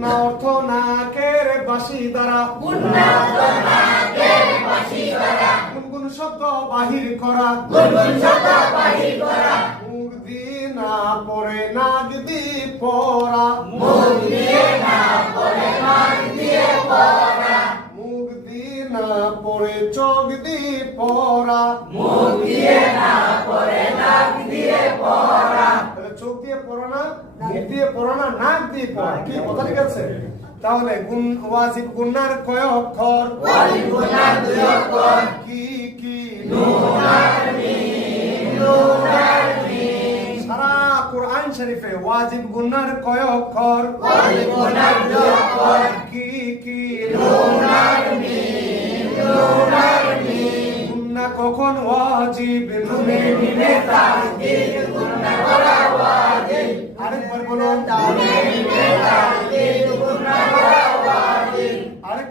গুন্না অর্থ নাকের বাসি দ্বারা গুন্না নাকের বাসি দ্বারা গুনগুন শব্দ বাহির করা। গুনগুন শব্দ বাহির করা। মুখ দিয়ে না পড়ে নাক দিয়ে পড়া। মুখ দিয়ে না পড়ে নাক দিয়ে পড়া। মুখ দিয়ে না পড়ে চোখ দিয়ে পড়া। মুখ দিয়ে না মুখ দিয়ে পড়ো না নাক দিয়ে পড়া কি কথা ঠিক আছে তাহলে গুণ ওয়াজিব গুন্নার কয় অক্ষর? ওয়াজিব গুন্নার দুই অক্ষর। কি কি? নুন আর মিম। নুন আর মিম। সারা কোরআন শরীফে ওয়াজিব গুন্নার কয় অক্ষর? ওয়াজিব গুন্নার দুই অক্ষর। কি কি? নুন আর মিম। নুন আর মিম। গুন্না কখন ওয়াজিব? নুনে মিমে তাকদীর